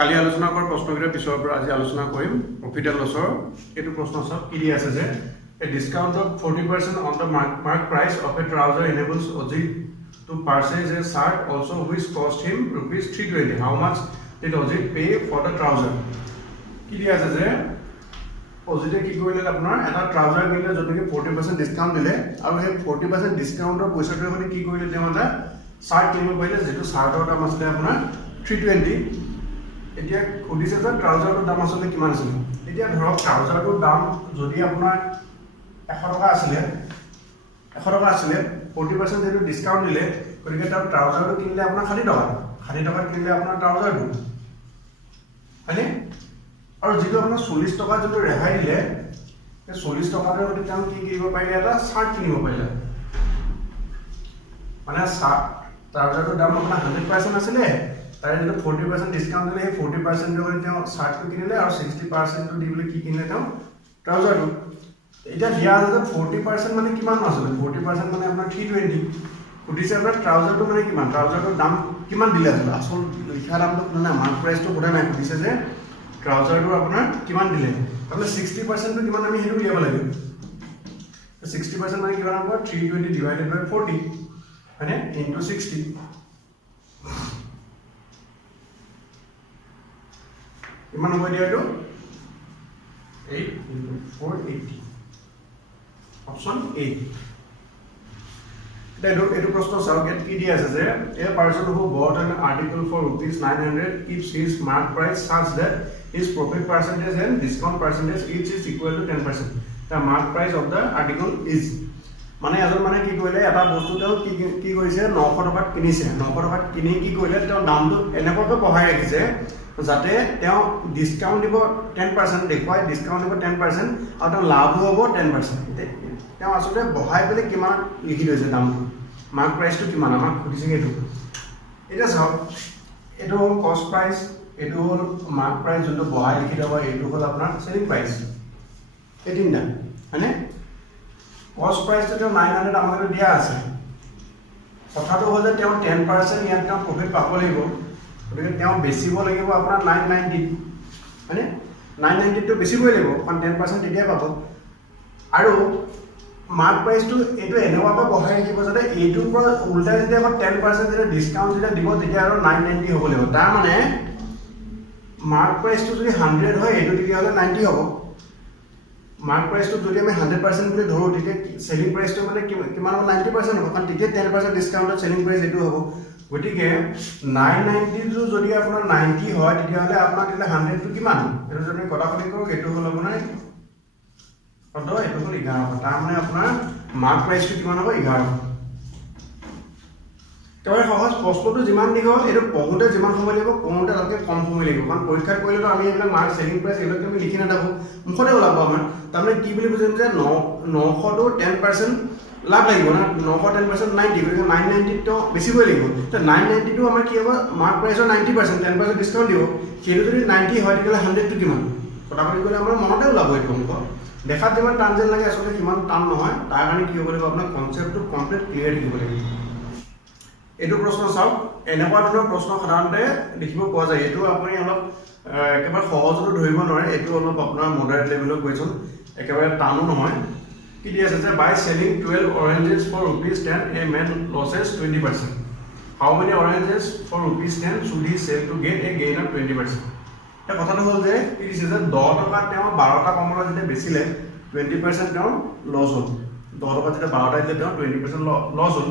কালি আলোচনা কৰা প্ৰশ্নকেইটাৰ পিছৰ পৰা আজি আলোচনা কৰিম প্ৰফিট এণ্ড লছৰ এইটো প্ৰশ্ন চাওক কি দিয়া আছে যে a discount of 40% on the mark price of a trouser enables Ajit to purchase a shirt also which cost him rupees 320. How much did Ajit pay for the trouser? কি দিয়া আছে যে অজিতে কি কৰিলে আপোনাৰ এটা ট্ৰাউজাৰ কিনিলে যদিকে 40% ডিসকাউন্ট দিলে আৰু সেই 40% ডিসকাউন্টৰ পইচাটো মানে কি কৰিলে তেওঁ এটা শাৰ্ট কিনিব পাৰিলে যেটো শাৰ্টৰ দাম আছিল আপোনাৰ 320 এতিয়া খুদিছে যে ট্ৰাউজাৰটোৰ দাম আসলে কিমান আছিল এতিয়া ধৰক ট্ৰাউজাৰটোৰ দাম যদি আপোনাৰ 100 টকা আছিল 40% যেটো ডিসকাউন্ট দিলে গতিকে তাৰ ট্ৰাউজাৰটো কিনিলে আপোনাৰ 60 টকা কিনিলে আপোনাৰ ট্ৰাউজাৰটো হয়নে আৰু যেটো আপোনাৰ 40 টকা যেটো ৰেহাই দিলে এই 40 টকাৰে যদি তেওঁ কি কৰিব পাৰিলে এটা শাৰ্ট কিনিব পাৰিলে মানে ট্ৰাউজাৰটোৰ দাম আপোনাৰ 100% আছিল তাৰে যেটো 40% ডিসকাউন্ট দিলে এই 40% যদি তেওঁ শাৰ্টটো কিনিলে আৰু 60% টো দিবলৈ কি কিনিলে তেওঁ ট্ৰাউজাৰটো এটা দিয়া আছে 40% মানে কিমান আছিল 40% মানে আপোনাৰ 320 খুদিছে আপোনাৰ ট্ৰাউজাৰটো মানে কিমান ট্ৰাউজাৰটোৰ দাম কিমান দিলে আছিল আসল লিখা দামটো না মাৰ্ক প্ৰাইসটো কোঠা নাই খুদিছে যে ট্ৰাউজাৰটো আপোনাৰ কিমান দিলে তাহলে 60% টো কিমান আমি হেতু লিয়াব লাগিব 60% মানে কিমান হ'ব 320 divided by 40 মানে into 60 কিমান হ'ব দিয়া এটো 8 into 480 option A এটো প্রশ্ন সার্কেট কি দিয়া আছে যে a person who bought an article for rupees 900 keeps his mark price such that his profit percentage and discount percentage each is equal to 10%. The mark price of the article is মানে এজন মানে কি কইলে এটা বস্তু তেও কি কইছে 900 টাকাত কিনিছে 900 টাকাত কিনি কি কইলে তেও দামটো এনেকৈ বহাই ৰাখিছে যাতে তেও ডিসকাউন্ট দিব 10% দেখুৱাই ডিসকাউন্ট দিব 10% আৰু তেও লাভ হ'ব 10% তেও আসলে বহাই পেলে কিমান লিখি দিছে দামটো মাৰ্ক প্ৰাইসটো কিমান আমাক খুদিছে এটো এটা চাওক এটো কস্ট প্ৰাইস এটো হল মাৰ্ক প্ৰাইস যোনটো বহাই লিখি দিব এটো হল আপোনাৰ সেলিং প্ৰাইস এই তিনটা মানে কস্ট প্ৰাইসটো তেও 900 আমাক দিয়া আছে কথাটো হল যে তেও 10% ইয়াত তেও প্ৰফিট পাব লাগিব গতিকে তেও বেচিব লাগিব আপোনাৰ 990 মানে 990 টো বেচিবই লাগিব কাৰণ 10% তেতিয়া পাব আৰু মাৰ্ক প্ৰাইসটো এটো এনেভাবে বহাই ৰাখিব যাতে এইটোৰ পৰা উল্টা যদি আকৌ 10% যদি ডিসকাউন্ট যদি দিব তেতিয়া আৰু 990 হ'ব লাগিব তাৰ মানে মাৰ্ক প্ৰাইসটো যদি 100 হয় এটো তেতিয়া হলে 90 হ'ব মাৰ্ক প্ৰাইসটো যদি আমি 100% বুলি ধৰো তেতিয়া সেলিং প্ৰাইসটো মানে কিমান হ'ব 90% হ'ব কাৰণ তেতিয়া 10% ডিসকাউন্টত সেলিং প্ৰাইস এটো হ'ব গতিকে 990 টো যদি আপোনাৰ 90 হয় তেতিয়া হলে আপোনাৰ তেতিয়া 100 টো কিমান এটো যদি কটাকটি কৰো এটো হল আপোনাৰ অটো এটো হল 11 তাৰ মানে আপোনাৰ মাৰ্ক প্ৰাইসটো কিমান হ'ব 11 তবে সহজ প্ৰশ্নটো যিমান দীঘল এটো পঢ়োতে যিমান সময় লাগিব পঢ়োতে তাতকে কম সময় লাগিব কাৰণ পৰীক্ষাত কৰিলেতো আমি এইবিলাক মাৰ্ক সেলিং প্ৰাইস এইবিলাক আমি লিখি নাথাকো মুখতে ওলাব আমাৰ তাৰমানে কি বুলি বুজিম যে 900 টো 10% লাভ লাগিব না 900 10% 90 গতিকে 990 টো বেছিকৈ লাগিব তো 990 টো আমাৰ কি হ'ব মাৰ্ক প্ৰাইসৰ 90% 10% ডিসকাউন্ট দিব সেইটো যদি 90 হয় তেতিয়া 100 টো কিমান কটাকটি কৰিলে আমাৰ মনতে ওলাব এইটো অংক দেখাত যিমান টান যেন লাগে আসলে কিমান টান নহয় তাৰ কাৰণে কি হ'ব লাগিব আপোনাৰ কনসেপ্টটো কমপ্লিট ক্লিয়াৰ থাকিব লাগিব এটো প্ৰশ্ন চাওক এনেকুৱা ধৰণৰ প্ৰশ্ন সাধাৰণতে দেখিব পোৱা যায় এটো আপুনি অলপ একেবাৰে সহজতে ধৰিব নোৱাৰে এটো অলপ আপোনাৰ মডাৰেট লেভেলৰ কোৱেশ্চন একেবাৰে টানো নহয় কি দিয়া আছে যে বাই selling 12 oranges for rupees 10 a man loses 20%. How many oranges for rupees 10 should he sell to get a gain of 20%? এটা কথাটো হল যে কি দিছে যে 10 টকা তেওঁ 12টা কমলা যেতে বেচিলে 20% তেওঁ লস হল 10 টকা যেতে 12টা দিলে তেওঁ 20% লস হল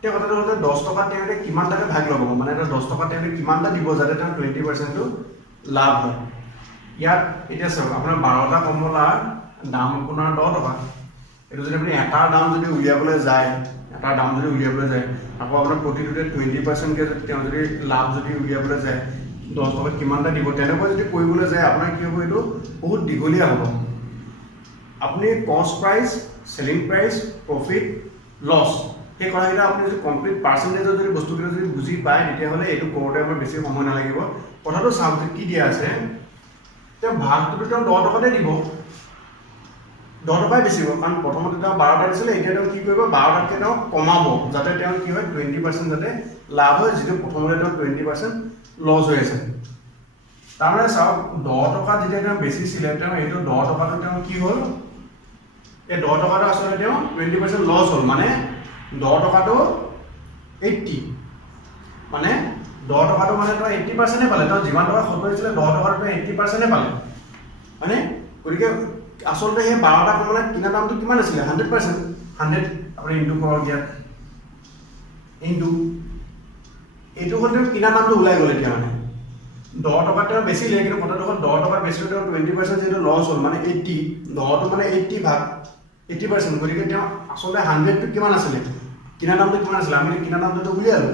তে কথাটো হল যে 10 টকা তেওঁ কিমান টাকা ভাগ লব মানে এটা 10 টকা তেওঁ কিমানটা দিব যাতে তেওঁ 20% টো লাভ হয় ইয়াত এটা চাওক আপোনাৰ 12টা কমলা দাম আপোনাৰ 10 টকা এটো যদি আপুনি এটাৰ দাম যদি উলিয়াবলৈ যায় এটাৰ দাম যদি উলিয়াবলৈ যায় আকৌ আপোনাৰ প্ৰতিটোতে 20% কে যদি তেওঁ যদি লাভ যদি উলিয়াবলৈ যায় 10 টকা কিমানটা দিব তেনেকৈ যদি কৰিবলৈ যায় আপোনাৰ কি হ'ব এটো বহুত দিগলীয়া হ'ব আপুনি cost price selling price profit loss এই কথাটা আপুনি যদি কমপ্লিট পাৰ্সেন্টেজৰ যদি বস্তুটো যদি বুজি পায় তেতিয়া হলে এটো কৰোতে আমাৰ বেছি সময় নালাগিব কথাটো চাওক কি দিয়া আছে তে ভাগটো তেওঁ 10 টকাতে দিব 10 টকাই বেছিব কাৰণ প্ৰথমতে তেওঁ 12টা দিছিলে এতিয়া তেওঁ কি কৰিব 12টাতকে তেওঁ কমাব যাতে তেওঁ কি হয় 20% যাতে লাভ হয় যেটো প্ৰথমতে তেওঁ 20% লস হৈ আছে তাৰমানে চাওক 10 টকা যেতিয়া তেওঁ বেচিছিলে তেওঁ এইটো 10 টকাটো তেওঁ কি হ'ল এই 10 টকাটো আসলে তেওঁ 20% লস হ'ল মানে 10 টকাটো 80 মানে 10 টকাটো মানে তো 80% এ পালে তো যিমান টকা খৰচ কৰিছিলে 10 টকাটো 80% এ পালে মানে গতিকে আসলে হে 12টা কমলা কিনা দামটো কিমান আছিল 100% 100 আপুনি ইনটু কৰক ইয়াত ইনটু এইটো হলে কিনা দামটো ওলাই গ'ল এতিয়া মানে 10 টকা তেওঁ বেচিলে কিন্তু কথাটো হ'ল 10 টকা বেচিলে তেওঁ 20% যেটো লস হ'ল মানে 80 10 টো মানে 80 ভাগ 80% গতিকে তেওঁ আসলে 100 টো কিমান আছিল কিনা দামটো কিমান আছিল আমি কিনা দামটো উলিয়ালো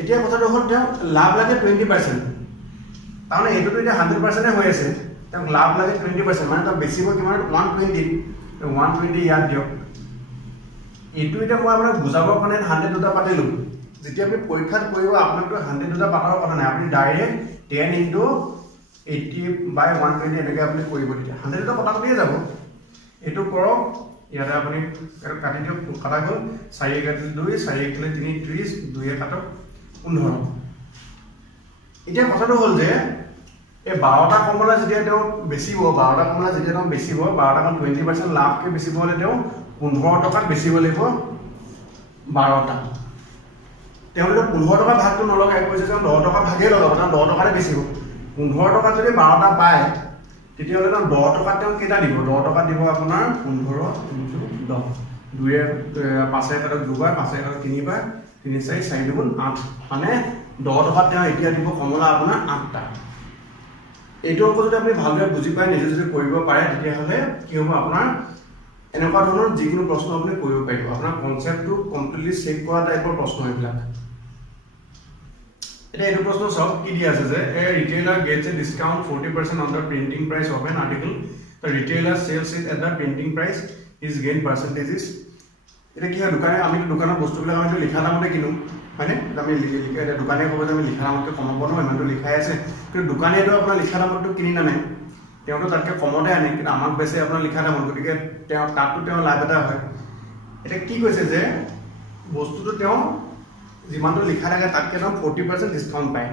এতিয়া কথাটো হ'ল তেওঁ লাভ লাগে 20% তাৰমানে এইটো এতিয়া 100% এ হৈ আছে তেওঁ লাভ লাগে 20% মানে তেওঁ বেচিব কিমান 120 ইয়াত দিয়ক এইটো এতিয়া মই আপোনাক বুজাবৰ কাৰণে 100 দুটা পাতিলো যেতিয়া আপুনি পৰীক্ষাত কৰিব আপোনাকটো 100 দুটা পাতাৰ কথা নাই আপুনি ডাইৰেক্ট 10 into 80 by 120 এনেকৈ আপুনি কৰিব তেতিয়া 100 দুটা কটা কৰিয়ে যাব এইটো কৰক ইয়াতে আপুনি কাটি দিয়ক কটা গ'ল 4 কাটিলে 2 4 কাটিলে 3 30 2 কাটক 15 এতিয়া কথাটো হ'ল যে এই 12টা কমলা যেতিয়া তেওঁ বেচিব 12টা কমলা যেতিয়া তেওঁ বেচিব 12টা কম 20% লাভকে বেচিব হলে তেওঁ 15 টকাত বেচিব লাগিব 12টা তেওঁলোকে 15 টকা ভাগটো নলগাই কৈছে যে 10 টকা ভাগে লগাব কাৰণ 10 টকাৰে বেচিব 15 টকা যদি 12টা পায় তেতিয়াহ'লে 10 টকা তেওঁ কেটা দিব 10 টকা দিব আপোনাৰ 15 × 10 দুয়ে 5 কাটক দুবাৰ 5 কাটক তিনিবাৰ 3 4 4 দুগুণ 8 মানে 10 টকা তেওঁ এতিয়া দিব কমলা আপোনাৰ 8টা এইটো অংক যদি আপুনি ভালদৰে বুজি পায় নিজে যদি কৰিব পাৰে তেতিয়াহ'লে কি হ'ব আপোনাৰ এনেকুৱা ধৰণৰ যিকোনো প্ৰশ্ন আপুনি কৰিব পাৰিব আপোনাৰ কনসেপ্টটো কমপ্লিটলি চেক কৰা টাইপৰ প্ৰশ্ন এইবিলাক এটা এইটো প্ৰশ্ন চাওক কি দিয়া আছে যে a retailer gets a discount 40% on the printing price of an article the retailer sells it at the printing price his gain percentage is এটা কি হয় দোকানে আমি দোকানৰ বস্তুবিলাক আমি লিখা দামতে কিনো হয়নে আমি লিখা এটা দোকানে ক'ব যে আমি লিখা দামতে কমাব নহয় ইমানটো লিখাই আছে কিন্তু দোকানেটো আপোনাৰ লিখা দামটো কিনি নানে তেওঁটো তাতকে কমতে আনে কিন্তু আমাক বেছে আপোনাৰ লিখা দামত গতিকে তেওঁ তাতটো তেওঁ লাভ এটা হয় এটা কি কৈছে যে বস্তুটো তেওঁ যিমানটো লিখা থাকে তাতকে তেওঁ 40% ডিসকাউন্ট পায়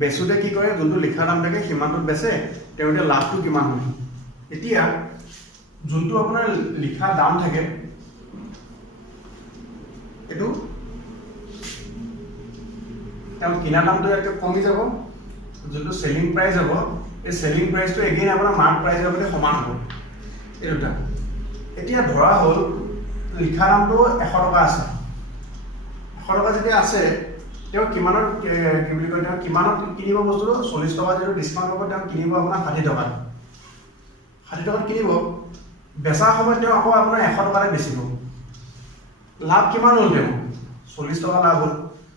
বেচুতে কি কৰে যোনটো লিখা দাম থাকে সিমানটো বেছে তেওঁতে লাভটো কিমান হয় এতিয়া যোনটো আপোনাৰ লিখা দাম থাকে এটো তেওঁ কিনা দামটো একে কমি যাব যোনটো সেলিং প্ৰাইস হ'ব এই সেলিং প্ৰাইসটো এগেইন আপোনাৰ মাৰ্ক প্ৰাইসৰ সৈতে সমান হ'ব এটোটা এতিয়া ধৰা হ'ল লিখা দামটো 100 টকা আছে 100 টকা যদি আছে তেওঁ কিমানৰ কি বুলি কয় তেওঁ কিমানত কিনিব বস্তুটো 40 টকা যদি ডিসকাউন্ট হ'ব তেওঁ কিনিব আপোনাৰ 60 টকা 60 টকাত কিনিব বেচা সময়ত তেওঁ আকৌ আপোনাৰ 100 টকাৰে বেচিব লাভ কিমান হ'ল তেওঁ 40 টকা লাভ হ'ল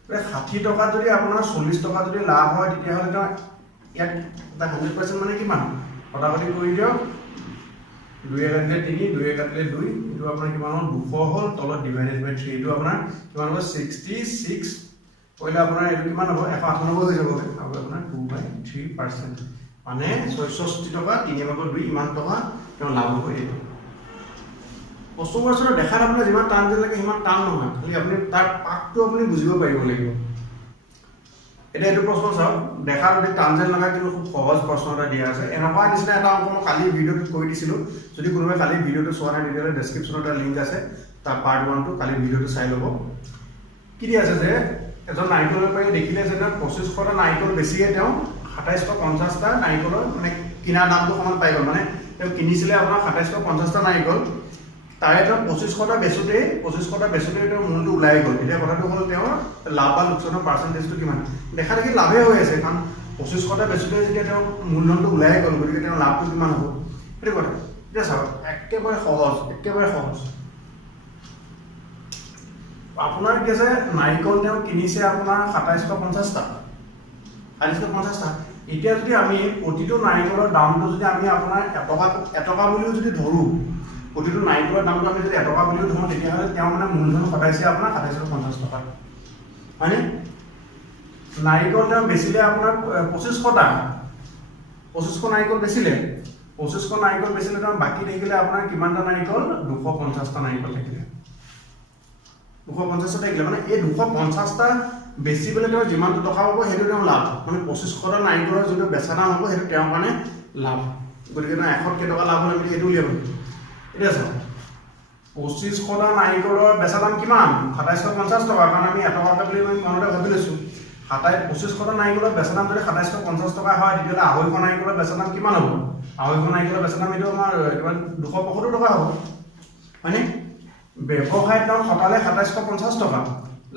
60 টকা যদি আপোনাৰ 40 টকা যদি লাভ হয় তেতিয়াহ'লে তেওঁ ইয়াত 100% মানে কিমান কটাকটি কৰি দিয়ক 2 কাটিলে 3 2 কাটিলে 2 এটো আপোনাৰ কিমান হ'ল 200 হ'ল তলত ডিভাইডেড বাই 3 এটো আপোনাৰ কিমান হ'ব 66 কইলা আপোনাৰ এটো কিমান হ'ব 198 হৈ যাব আৰু আপোনাৰ 2/3% মানে 66 টকা 3/2 ইমান টকা তেওঁ লাভ হ'ব এই বস্তুবোৰ দেখাত আপোনাৰ যিমান টান যেন লাগে সিমান টান নহয় খালি আপুনি তাৰ পাকটো আপুনি বুজিব পাৰিব লাগিব এটা এইটো প্ৰশ্ন চাওক দেখাত যদি টান যেন লাগে কিন্তু খুব সহজ প্ৰশ্ন এটা দিয়া আছে এনেকুৱা নিচিনা এটা অংক মই কালি ভিডিঅ'টো কৈ দিছিলো যদি কোনোবাই কালি ভিডিঅ'টো চোৱা নাই তেতিয়াহ'লে ডেসক্ৰিপচনত এটা লিংক আছে তাৰ পাৰ্ট 1 টো কালি ভিডিঅ'টো চাই ল'ব কি দিয়া আছে যে এজন নাৰিকলৰ পাই দেখিলে যে 2500 টা নাৰিকল বেছিয়ে তেওঁ 2750 টা নাৰিকলৰ মানে কিনা দামটো সমান পাই গ'ল মানে তেওঁ কিনিছিলে আপোনাৰ 2750 টা নাৰিকল তাৰে তেওঁ 2500 টা বেচুতে তেওঁ মূলটো ওলাই গ'ল এতিয়া কথাটো হ'ল তেওঁৰ লাভ বা লোকচানৰ পাৰ্চেন্টেজটো কিমান দেখা দেখি লাভে হৈ আছে কাৰণ 2500 টা বেচুতে যেতিয়া তেওঁ মূলধনটো ওলাই গ'ল গতিকে তেওঁৰ লাভটো কিমান হ'ব সেইটো কথা এতিয়া চাওক একেবাৰে সহজ আপোনাৰ কি আছে নাৰিকল তেওঁ কিনিছে আপোনাৰ 2750 টা 2750 টা এতিয়া যদি আমি প্ৰতিটো নাৰিকলৰ দামটো যদি আমি আপোনাৰ 1 টকা বুলিও যদি ধৰো প্ৰতিটো নাৰিকলৰ দামটো আমি যদি 1 টকা বুলিও ধৰো তেতিয়াহ'লে তেওঁ মানে মূলধন খটাইছে আপোনাৰ 2750 টকা হয়নে নাৰিকল তেওঁ বেচিলে আপোনাৰ 2500 টা 2500 নাৰিকল বেচিলে 2500 নাৰিকল বেচিলে তেওঁ বাকি থাকিলে আপোনাৰ কিমানটা নাৰিকল 250 টা নাৰিকল থাকিলে 250 টা থাকিলে মানে এই 250 টা বেছি পেলাই তেওঁ যিমানটো টকা পাব সেইটো তেওঁ লাভ মানে 2500টা নাৰিকলৰ যোনটো বেচা দাম হ'ব সেইটো তেওঁৰ কাৰণে লাভ গতিকে তেওঁ 100 কেইটকা লাভ হ'লে বুলি সেইটো উলিয়াব এতিয়া চাওক 2500টা নাৰিকলৰ বেচা দাম কিমান 2750 টকা কাৰণ আমি এটকাকে বুলি মই মনতে ভাবি লৈছো 2500টা নাৰিকলৰ বেচা দাম যদি 2750 টকা হয় তেতিয়াহ'লে 250 নাৰিকলৰ বেচা দাম কিমান হ'ব 250 নাৰিকলৰ বেচা দাম এইটো আমাৰ 275 টকা হ'ব মানে ব্যৱসায়ত তেওঁ খটালে 2750 টকা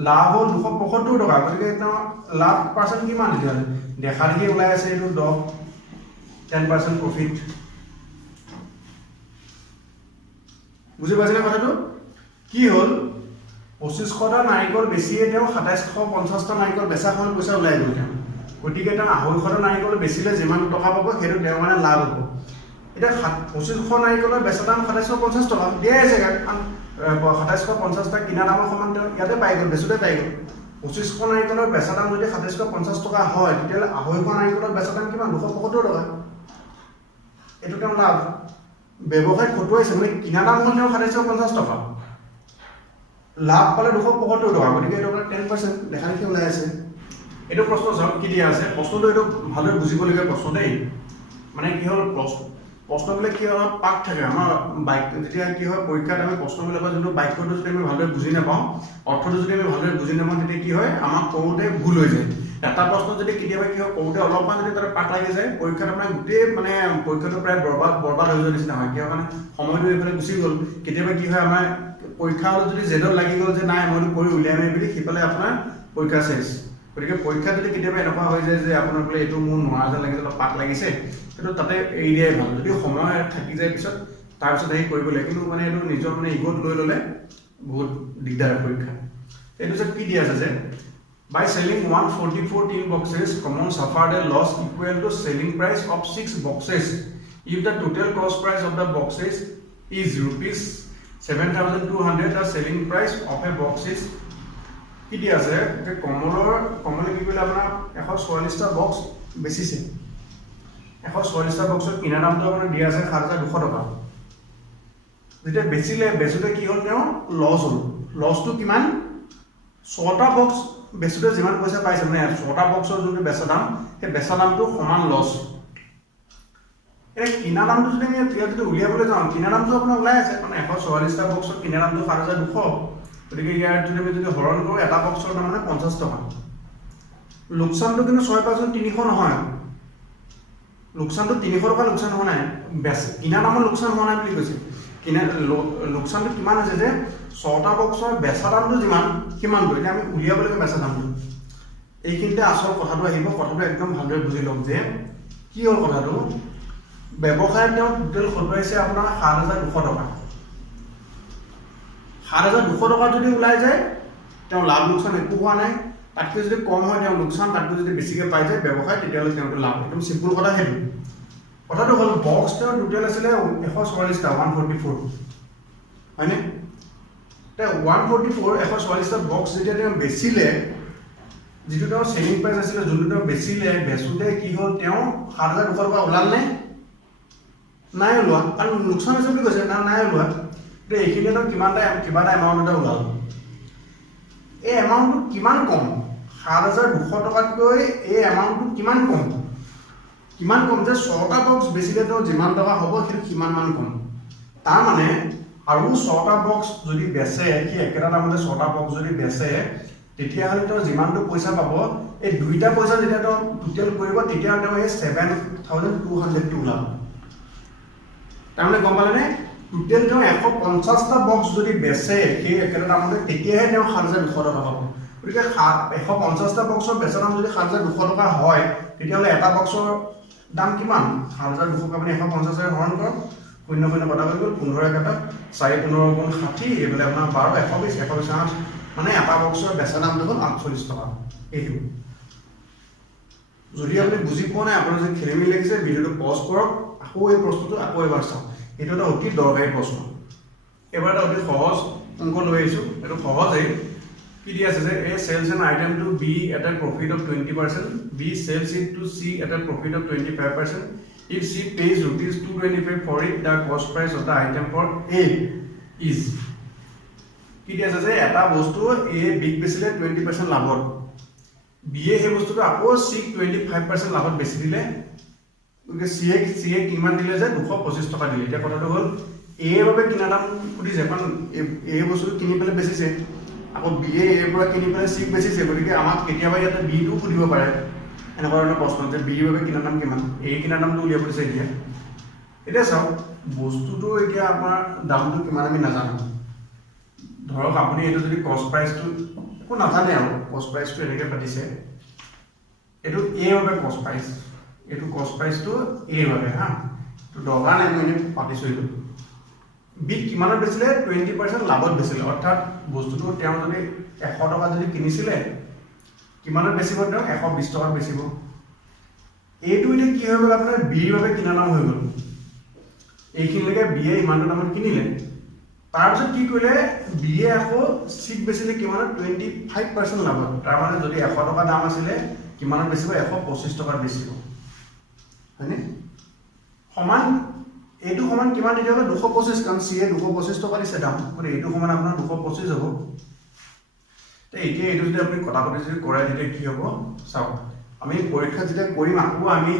লাভ হ'ল 275 টকা গতিকে তেওঁ লাভ পাৰ্চেন্ট কিমান তেতিয়াহ'লে দেখা দেখি ওলাই আছে এইটো 10% প্ৰফিট বুজি পাইছেনে কথাটো কি হ'ল 2500টা নাৰিকল বেছিয়ে তেওঁ 2750টা নাৰিকল বেচা হ'ল পইচা ওলাই গ'ল তেওঁ গতিকে তেওঁ 250টা নাৰিকল বেচিলে যিমান টকা পাব সেইটো তেওঁৰ মানে লাভ হ'ব এটা 2500 নাৰিকলৰ বেচা দাম 2750 টকা দিয়া আছে কাৰণ 2750 টা কিনা দামৰ সমান ইয়াতে পাই গ'ল বেচুতে পাই গ'ল 2500 নাৰিকলৰ বেচা দাম যদি 2750 টকা হয় তেতিয়াহ'লে 250 নাৰিকলৰ বেচা দাম কিমান 275 টকা এটো তেওঁ লাভ ব্যৱসায় খটুৱাইছে মানে কিনা দাম হ'ল তেওঁ 2750 টকা লাভ পালে 275 টকা গতিকে এইটো 10% দেখা দেখি ওলাই আছে এইটো প্ৰশ্ন চাওক কি দিয়া আছে প্ৰশ্নটো এইটো ভালদৰে বুজিবলগীয়া প্ৰশ্ন দেই মানে কি হ'ল প্ৰশ্নবিলাক কি অলপ পাক থাকে আমাৰ বাইক যেতিয়া কি হয় পৰীক্ষাত আমি প্ৰশ্নবিলাকৰ যোনটো বাক্যটো যদি আমি ভালদৰে বুজি নাপাওঁ অৰ্থটো যদি আমি ভালদৰে বুজি নাপাওঁ তেতিয়া কি হয় আমাক কওঁতে ভুল হৈ যায় এটা প্ৰশ্ন যদি কেতিয়াবা কি হয় কওঁতে অলপমান যদি তাৰ পাক লাগি যায় পৰীক্ষাত আপোনাৰ গোটেই মানে পৰীক্ষাটো প্ৰায় বৰবাদ হৈ যোৱাৰ নিচিনা হয় কিয় মানে সময়টো এইফালে গুচি গ'ল কেতিয়াবা কি হয় আমাৰ পৰীক্ষা হলত যদি জেদত লাগি গ'ল যে নাই মইতো কৰি উলিয়াই মাৰি বুলি সিফালে আপোনাৰ পৰীক্ষা চেছ গতিকে পৰীক্ষা যদি কেতিয়াবা এনেকুৱা হৈ যায় যে আপোনাৰ বোলে এইটো মোৰ নোৱাৰা যেন লাগিছে অলপ পাক লাগিছে সেইটো তাতে এৰি দিয়াই ভাল যদি সময় থাকি যায় পিছত তাৰপিছত আহি কৰিব লাগে কিন্তু মানে এইটো নিজৰ মানে ইগোত লৈ ল'লে বহুত দিগদাৰ পৰীক্ষা এইটো যে কি দিয়া আছে যে by selling 144 tin boxes common suffered a loss equal to selling price of 6 boxes if the total cost price of the boxes is rupees 7200 the selling price of a box is কি দিয়া আছে যে কমলে কি কৰিলে আপোনাৰ 144টা box বেচিছে 144টা বক্সৰ কিনা দামটো আপোনাৰ দিয়া আছে 7200 টকা যেতিয়া বেচুতে কি হ'ল তেওঁ লছ হ'ল লছটো কিমান 6টা বক্স বেচুতে যিমান পইচা পাইছে মানে 6টা বক্সৰ যোনটো বেচা দাম সেই বেচা দামটো সমান লছ এই কিনা দামটো যদি আমি যদি উলিয়াবলৈ যাওঁ কিনা দামটো আপোনাৰ ওলাই আছে মানে 144টা বক্সৰ কিনা দামটো 7200 গতিকে ইয়াৰ যদি হৰণ কৰোঁ এটা বক্সৰ দাম মানে 50 টকা লোকচানটো কিন্তু 6% 300 নহয় লোকচানটো 300 টকা লোকচান হোৱা নাই কিনা দামৰ লোকচান হোৱা নাই বুলি কৈছে কিনা লোকচানটো কিমান হৈছে যে 6টা বক্সৰ বেচা দামটো যিমান কিমানটো এতিয়া আমি উলিয়াবলৈ বেচা দামটো এইখিনিতে আসল কথাটো আহিব কথাটো একদম ভালদৰে বুজি লওক যে কি হ'ল কথাটো ব্যৱসায়ত তেওঁ টোটেল খটুৱাইছে আপোনাৰ 7200 টকা 7200 টকা যদি ওলাই যায় তেওঁ লাভ লোকচান একো হোৱা নাই তাতকৈ যদি কম হয় তেওঁ লোকচান তাতকৈ যদি বেছিকৈ পাই যায় ব্যৱসায় তেতিয়াহ'লে তেওঁটো লাভ একদম চিম্পল কথা সেইটো কথাটো হ'ল বক্স তেওঁৰ টোটেল আছিলে 144টা 144 হয়নে তেওঁ 144টা বক্স যেতিয়া তেওঁ বেচিলে যিটো তেওঁ চেলিং প্ৰাইচ আছিলে যোনটো তেওঁ বেচুতে কি হ'ল তেওঁ 7200 টকা ওলাল নাই ওলোৱা কাৰণ লোকচান হৈছে বুলি কৈছে নাই ওলোৱা এইখিনি তো কিবা এটা এমাউণ্ট এটা ওলাল এই এমাউণ্টটো কিমান কম 7200 টকাতকৈ এই এমাউণ্টটো কিমান কম যে 6টা বক্স বেচিলে তো যিমান টকা হ'ব সেইটো কিমান মান কম তাৰ মানে আৰু 6টা বক্স যদি বেচে কি একেটা দামতে 6টা বক্স যদি বেচে তেতিয়াহ'লে তো যিমানটো পইচা পাব এই দুইটা পইচা যেতিয়া তো টোটেল কৰিব তেতিয়া তো এই 7200 টো ওলাব তাৰমানে গম পালেনে টোটেল তেওঁ 150টা বক্স যদি বেচে সেই একেটা দামতে তেতিয়াহে তেওঁ 7200 টকা পাব গতিকে 150টা বক্সৰ বেচা দাম যদি 7200 টকা হয় তেতিয়াহ'লে এটা বক্সৰ দাম কিমান 7200 আপুনি 150 এৰে হৰণ কৰক 00 কটা হৈ গ'ল 15 কাটা 4 15 গুণ 60 এইফালে আপোনাৰ 12 120 120 মানে এটা বক্সৰ বেচা দামটো হ'ল 48 টকা এইটো যদি আপুনি বুজি পোৱা নাই আপোনাৰ যদি খেলিমেলি লাগিছে ভিডিঅ'টো পজ কৰক আকৌ এই প্ৰশ্নটো আকৌ এবাৰ চাওক এইটো এটা অতি দৰকাৰী প্ৰশ্ন এবাৰ এটা অতি সহজ অংক লৈ আহিছোঁ এইটো সহজেই কি দি আছে যে A sells an item to B at a profit of 20%, B sells it to C at a profit of 25%. If C pays rupees 225 for it, the cost price of the item for A is কি দি আছে যে এটা বস্তু A big বেচিলে 20% লাভত বিয়ে সেই বস্তুটো আকৌ চিক 25% লাভত বেছি দিলে গতিকে চিয়ে কিমান দিলে যে 225 টকা দিলে এতিয়া কথাটো হ'ল এৰ বাবে কিনা দাম সুধিছে কাৰণ এই বস্তুটো কিনি পেলাই বেচিছে আকৌ বিয়ে এৰ পৰা কিনি পেলাই চিক বেচিছে গতিকে আমাক কেতিয়াবা ইয়াতে বিটো সুধিব পাৰে এনেকুৱা ধৰণৰ প্ৰশ্ন যে বিৰ বাবে কিনা দাম কিমান এই কিনা দামটো উলিয়াব দিছে এতিয়া চাওক বস্তুটো এতিয়া আমাৰ দামটো কিমান আমি নাজানো ধৰক আপুনি এইটো যদি কষ্ট প্ৰাইচটো একো নাজানে আৰু কষ্ট প্ৰাইচটো এনেকৈ পাতিছে এইটো এ বাবে কষ্ট প্ৰাইচ এইটো কষ্ট প্ৰাইচটো এ বাবে হা তো দৰকাৰ নাই মই পাতিছোঁ এইটো বিট কিমানত বেচিলে 20% লাভত বেচিলে অৰ্থাৎ বস্তুটো তেওঁ যদি 100 টকা যদি কিনিছিলে কিমানত বেচিব তেওঁ 120 টকাত বেচিব এইটো এতিয়া কি হৈ গ'ল আপোনাৰ বিৰ বাবে কিনা দাম হৈ গ'ল এইখিনিলৈকে বিয়ে ইমানটো দামত কিনিলে তাৰপিছত কি কৰিলে বিয়ে আকৌ চিট বেচিলে কিমানত 25% লাভত তাৰমানে যদি 100 টকা দাম আছিলে কিমানত বেচিব 125 টকাত বেচিব হয়নে সমান এইটো সমান কিমান দিলে হ'ব 225 কাৰণ চিয়ে 225 টকা দিছে দাম মানে এইটো সমান আপোনাৰ 225 হ'ব তে এতিয়া এইটো যদি আপুনি কটাকটি যদি কৰে তেতিয়া কি হ'ব চাওক আমি পৰীক্ষা যেতিয়া কৰিম আকৌ আমি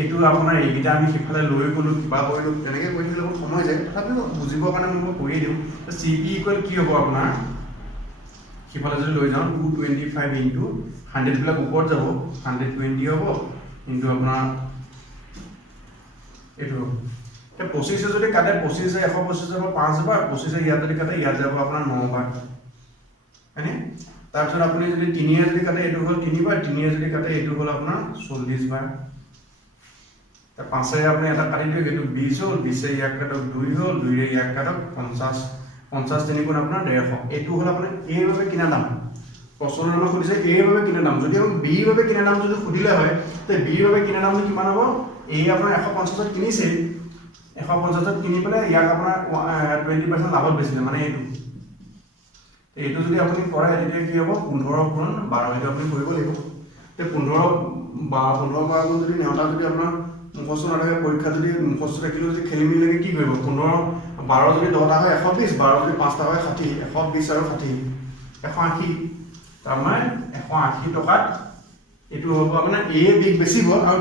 এইটো আপোনাৰ এইকেইটা আমি সিফালে লৈ গ'লো কিবা কৰিলোঁ তেনেকৈ কৰি থাকিলে বহুত সময় যায় তথাপিও বুজিবৰ কাৰণে মই কৰি দিওঁ চি পি ইকুৱেল কি হ'ব আপোনাৰ সিফালে যদি লৈ যাওঁ 225 ইনটু 100 বিলাক ওপৰত যাব 120 হ'ব ইনটু আপোনাৰ এইটো এই 25 যদি কাটে 25 125 যাব 5 বাৰ 25 ইয়াত যদি কাটে ইয়াত যাব আপোনাৰ 9 বাৰ হয়নে তাৰপিছত আপুনি যদি 3 যদি কাটে এইটো হ'ল 3 বাৰ 3 যদি কাটে এইটো হ'ল আপোনাৰ 40 বাৰ তাৰ 5 আপুনি এটা কাটি দিয়ক এইটো 20 হ'ল 20 ইয়াক কাটক 2 হ'ল 2 ইয়াক কাটক 50 50 তিনি গুণ আপোনাৰ 150 এইটো হ'ল আপোনাৰ এ বাবে কিনা দাম প্ৰশ্নৰ নাম সুধিছে এ বাবে কিনা দাম যদি আমি বি বাবে কিনা দাম যদি সুধিলে হয় তে বি বাবে কিনা দামটো কিমান হ'ব এই আপোনাৰ 150 ত কিনিছে 150 ত কিনি পেলাই ইয়াক আপোনাৰ 20% লাভত বেচিলে মানে এইটো যদি আপুনি কৰে তেতিয়া কি হ'ব 15 গুণ 12 এইটো আপুনি কৰিব লাগিব তে 15 বাৰ যদি নেওতা যদি আপোনাৰ মুখস্থ নাথাকে পৰীক্ষা যদি মুখস্থ থাকিলেও যদি খেলি মেলি লাগে কি কৰিব 15 12 যদি 10টা হয় 120 12 যদি 5টা হয় 60 120 আৰু 60 180 তাৰমানে 180 টকাত এইটো হ'ব আপোনাৰ এ বি বেচিব আৰু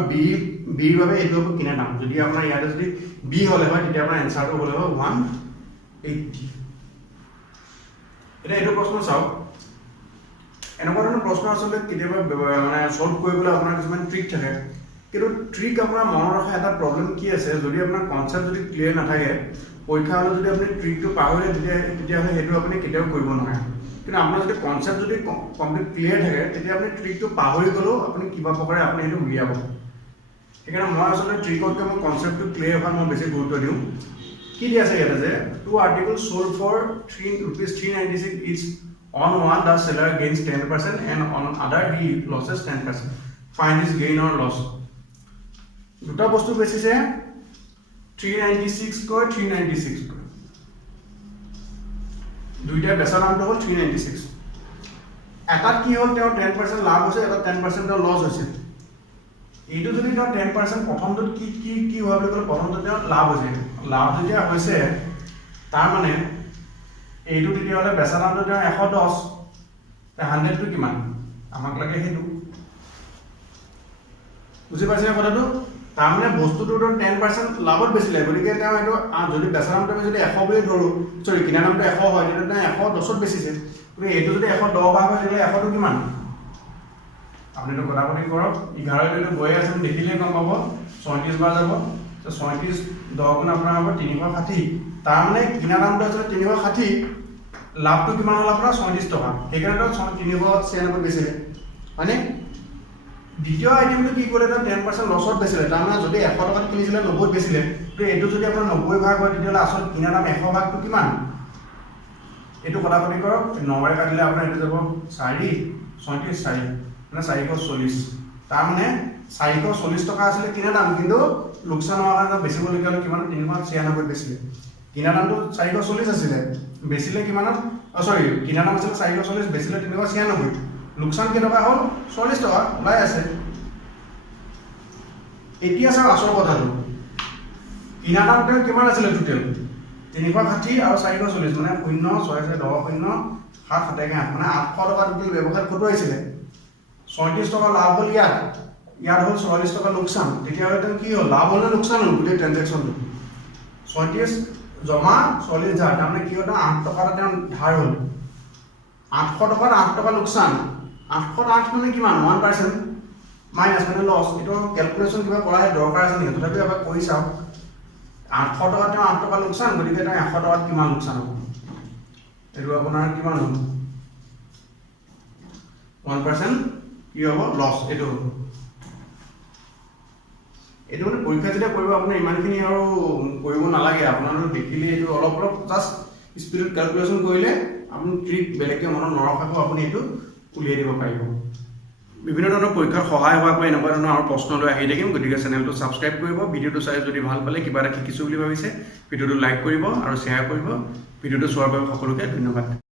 বিৰ বাবে এইটো হ'ব কিনা দাম যদি আপোনাৰ ইয়াতে যদি বি হ'লে হয় তেতিয়া আপোনাৰ এনসাৰটো হ'লে হয় 180 এটা এইটো প্ৰশ্ন চাওক এনেকুৱা ধৰণৰ প্ৰশ্ন আচলতে কেতিয়াবা মানে সলভ কৰিবলৈ আপোনাৰ কিছুমান ট্ৰিক থাকে কিন্তু ট্ৰিক আপোনাৰ মনত ৰখা এটা প্ৰব্লেম কি আছে যদি আপোনাৰ কনসেপ্ট যদি ক্লিয়াৰ নাথাকে পৰীক্ষা হলে যদি আপুনি ট্ৰিকটো পাহৰিলে তেতিয়াহ'লে সেইটো আপুনি কেতিয়াও কৰিব নোৱাৰে কিন্তু আপোনাৰ যদি কনসেপ্ট যদি কমপ্লিট ক্লিয়াৰ থাকে তেতিয়া আপুনি ট্ৰিকটো পাহৰি গ'লেও আপুনি কিবা প্ৰকাৰে আপুনি সেইটো উলিয়াব সেইকাৰণে মই আচলতে ট্ৰিকতকৈ মই কনসেপ্টটো ক্লিয়াৰ হোৱাত মই বেছি গুৰুত্ব দিওঁ কি দিয়া আছে ইয়াতে যে two article sold for ₹396 each on one the seller gains 10% and on other he loses 10% find his gain or loss দুটা বস্তু বেচিছে 396 কৈ 396 কৈ দুইটা বেচা দামটো হ'ল 396 এটাত কি হ'ল তেওঁ 10% লাভ হৈছে এটা 10% তেওঁ লছ হৈছে এইটো যদি তেওঁ 10% প্ৰথমটোত কি হোৱা বুলি ক'লে প্ৰথমটোত তেওঁ লাভ হৈছে লাভ যেতিয়া হৈছে তাৰ মানে এইটো তেতিয়াহ'লে বেচা দামটো তেওঁ 110 তে 100 টো কিমান আমাক লাগে সেইটো বুজি পাইছে কথাটো তাৰমানে বস্তুটো 10% লাভত বেচিলে গতিকে তেওঁ এইটো যদি বেচা দামটো আমি যদি 100 বুলি ধৰো সৰি কিনা দামটো 100 হয় তেতিয়া 110 ত বেচিছে গতিকে এইটো যদি 110 ভাগ হয় তেতিয়া 100 টো কিমান আপুনি তো কটাকটি কৰক 11 লৈকে গৈ আছে দেখিলে গম পাব 37 বাৰ যাব তো 37 10 গুণ আপোনাৰ হ'ব 360 তাৰ মানে কিনা দামটো আছে 360 লাভটো কিমান হ'ল আপোনাৰ 37 টকা সেইকাৰণে তো 396 বেচিলে মানে দ্বিতীয় আইটেমটো কি কৰিলে তাৰ 10% লছত বেচিলে তাৰ মানে যদি 100 টকাত কিনিছিলে 90 বেচিলে তো এইটো যদি আপোনাৰ 90 ভাগ হয় তেতিয়াহ'লে আসল কিনা দাম 100 ভাগটো কিমান এইটো কটাকটি কৰক 9 ৰে কাটিলে আপোনাৰ এইটো যাব 4 37 4 মানে 440 তাৰ মানে 440 টকা আছিল কিনা দাম কিন্তু লোকসান হোৱাৰ কাৰণে বেচিবলগীয়া হ'ল কিমান 396 বেচিলে কিনা দামটো 440 আছিল বেচিলে কিমানত সৰি কিনা দাম আছিল 440 বেচিলে 396 লোকসান কেই টকা হ'ল 40 টকা ওলাই আছে এতিয়া চাওক আসল কথাটো কিনা দামটো কিমান আছিল টোটেল 360 আৰু 440 মানে 0 6 10 0 7 7 মানে 800 টকা টোটেল ব্যৱসায় খটুৱাইছিলে 37 টকা লাভ হ'ল ইয়াত হ'ল 44 টকা লোকচান তেতিয়াহ'লে তেওঁ কি হ'ল লাভ হ'ল নে লোকচান হ'ল গোটেই ট্ৰানজেকশ্যনটো 37 জমা 40,000 তাৰমানে কি হ'ল 8 টকা এটা তেওঁ ধাৰ হ'ল 800 টকাত 8 টকা লোকচান 808 মানে কিমান 1% মাইনাছ মানে লছ এইটো ক্যালকুলেশন কিবা কৰা দৰকাৰ আছে নেকি তথাপি এবাৰ কৰি চাও 800 টকা তেওঁ 8 টকা লোকচান গতিকে তেওঁ 100 টকাত কিমান লোকচান হ'ব এইটো আপোনাৰ কিমান হ'ব 1% কি হ'ব লছ এইটো মানে পৰীক্ষা যেতিয়া কৰিব আপুনি ইমানখিনি আৰু কৰিব নালাগে আপোনালোকে দেখিলে এইটো অলপ জাস্ট স্পিডত ক্যালকুলেশন কৰিলে আপুনি ট্ৰিক বেলেগকে মনত নৰখাকৈ আপুনি এইটো উলিয়াই দিব পাৰিব বিভিন্ন ধৰণৰ পৰীক্ষাৰ সহায় হোৱাকৈ এনেকুৱা ধৰণৰ আৰু প্ৰশ্ন লৈ আহি থাকিম গতিকে চেনেলটো সাবস্ক্ৰাইব কৰিব ভিডিওটো চাই যদি ভাল পালে কিবা এটা শিকিছো বুলি ভাবিছে ভিডিওটো লাইক কৰিব আৰু শ্বেয়াৰ কৰিব ভিডিওটো চোৱাৰ বাবে সকলোকে ধন্যবাদ